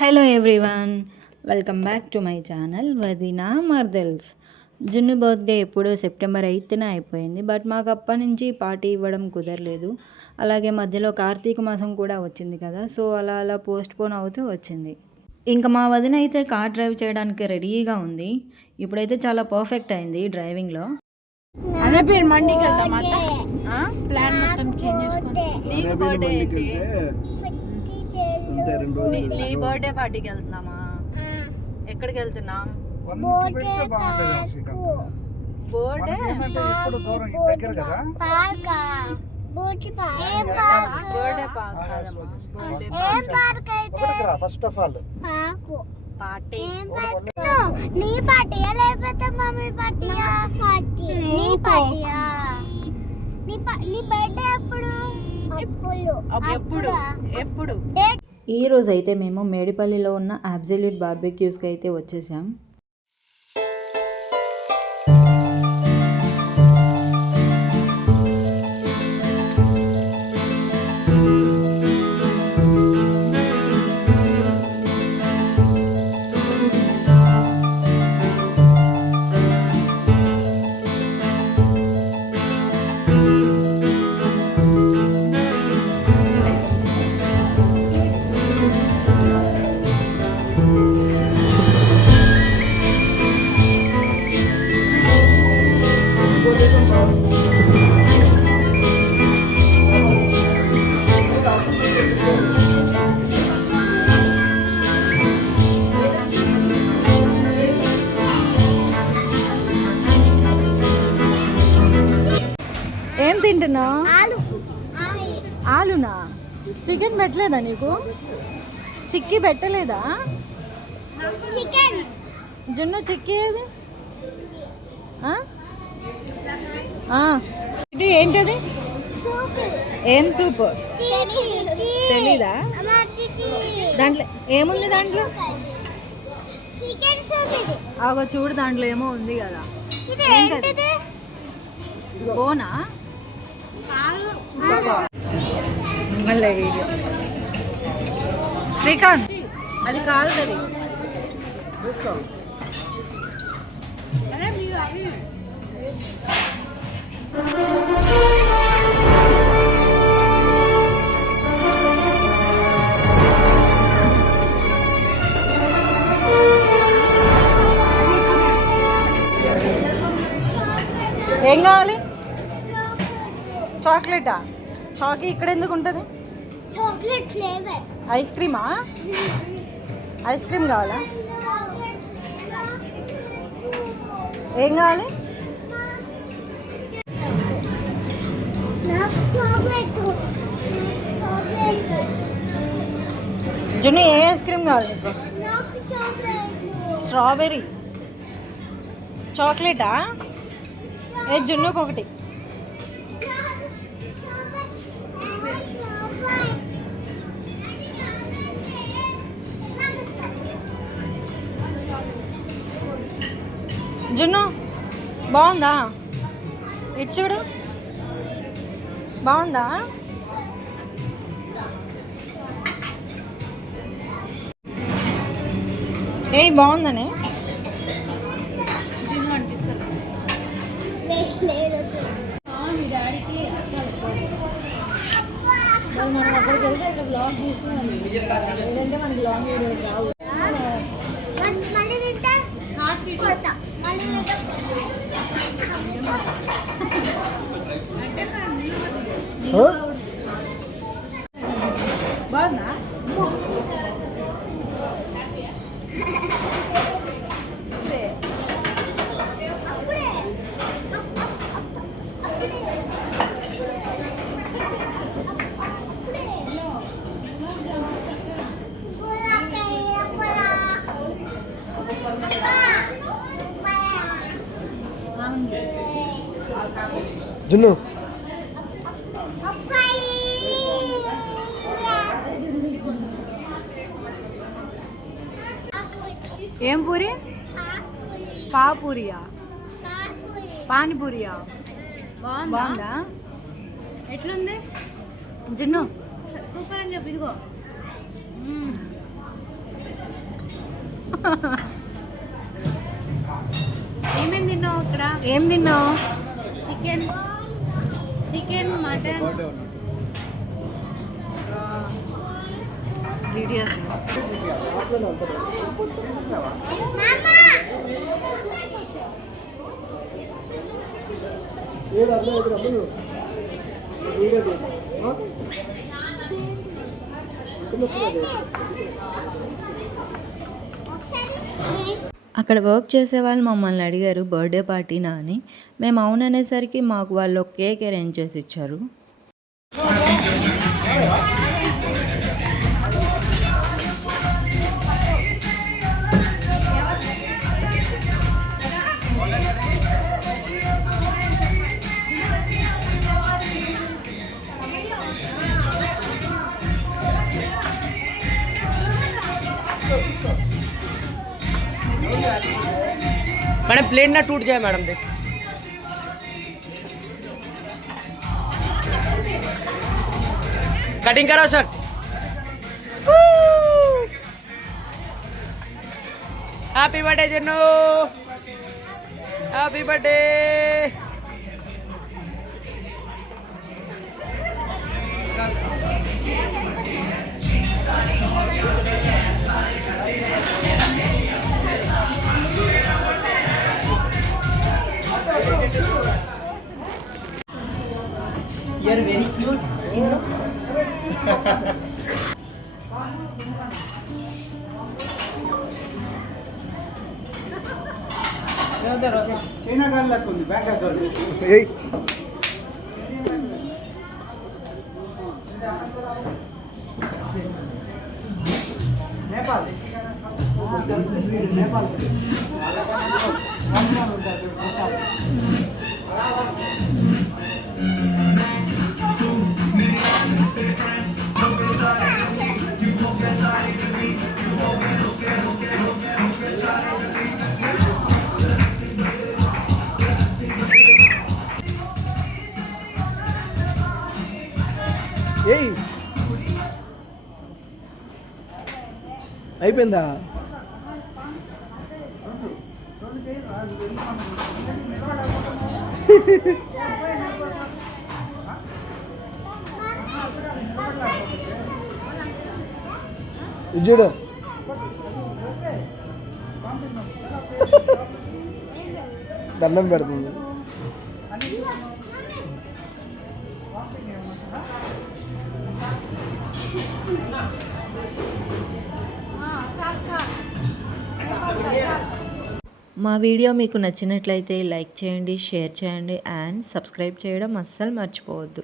Hello everyone, welcome back to my channel వదినా మర్దల్స్. జున్ను birthday ఎప్పుడో సెప్టెంబర్ 8న అయిపోయింది. బట్ మాకు అప్పటి నుంచి పార్టీ ఇవ్వడం కుదరలేదు. అలాగే మధ్యలో కార్తీక మాసం కూడా వచ్చింది కదా, సో అలా పోస్ట్ పోన్ అవుతూ వచ్చింది. ఇంకా మా వదిన అయితే కార్ డ్రైవ్ చేయడానికి రెడీగా ఉంది. ఇప్పుడైతే చాలా పర్ఫెక్ట్ అయింది డ్రైవింగ్లో. అదే పేరు మండికి వెళ్దాం ప్లాన్ మొత్తం చేంజ్ చేసుకోండి. నీ బర్త్డే పార్టీకి వెళ్తున్నామా? ఎక్కడికి వెళ్తున్నాం? ఫస్ట్ ఆఫ్ ఆల్ పార్టీ నీ పార్టీయా లేకపోతే మమ్మీ పార్టీయా? నీ పార్టీయా? నీ బర్త్డే అప్పుడు ఎప్పుడు? ఈ రోజు అయితే మేము మేడిపల్లిలో ఉన్న అబ్సల్యూట్ బార్బెక్యూస్కి అయితే వచ్చేసాం. ఏం తింటున్నావు? ఆలునా? చికెన్ పెట్టలేదా నీకు? చిక్కీ పెట్టలేదా? జున్ను చిక్కీ ఏది? ఇది ఏంటది? ఏం సూప్? తెలీదా? దాంట్లో ఏముంది? దాంట్లో అగో చూడు, దాంట్లో ఏమో ఉంది కదా. ఏంటది? బోనా? మళ్ళీ శ్రీకాంత్, అది కాదు అది. ఏం కావాలి? చాక్లెటా? చాకీ ఇక్కడ ఎందుకు ఉంటుంది? Chocolate flavour. ఐస్ క్రీమా? ఐస్ క్రీమ్ కావాలా? ఏం కావాలి? జున్ను, ఏ ఐస్ క్రీమ్ కావాలి నీకు? స్ట్రాబెర్రీ. చాక్లెటా? ఏ జున్నుకు ఒకటి. జున్ను, బాగుందా? ఇటు చూడు, బాగుందా? ఏయ్, బాగుందనే? మనం అక్కడికి వెళ్తే ఇక్కడ బ్లాగ్ తీసుకున్నాను. లేదంటే మనకి లాంగ్ వీడియో రావు. బాగుందా? జున్ను, ఏం పూరి? పాపూరియా? పానీపూరియా? బాగుందా? ఎట్లుంది జున్ను? సూపర్ అని చెప్పి. ఇదిగో ఏమేమి తిన్నావు ఇక్కడ? ఏం తిన్నావు? చికెన్ మటన్ వీడియోస్ అక్కడ వర్క్ చేసే వాళ్ళు మమ్మల్ని అడిగారు బర్త్డే పార్టీనా అని. మేము అవుననేసరికి మాకు వాళ్ళు ఒక కేక్ అరేంజ్ చేసి ఇచ్చారు. मैडम प्लेट ना टूट जाए मैडम देख कटिंग करो sir happy birthday Junnu happy birthday You are very cute. China card లెక్క ఉంది బ్యాంక్ అకౌంట్. నేపాల్ నేపాల్ ఏయ్ అయిపోయిందా? చూడు దండం పెడుతుంది. మా వీడియో మీకు నచ్చినట్లయితే లైక్ చేయండి, షేర్ చేయండి అండ్ సబ్స్క్రైబ్ చేయడం అస్సలు మర్చిపోవద్దు.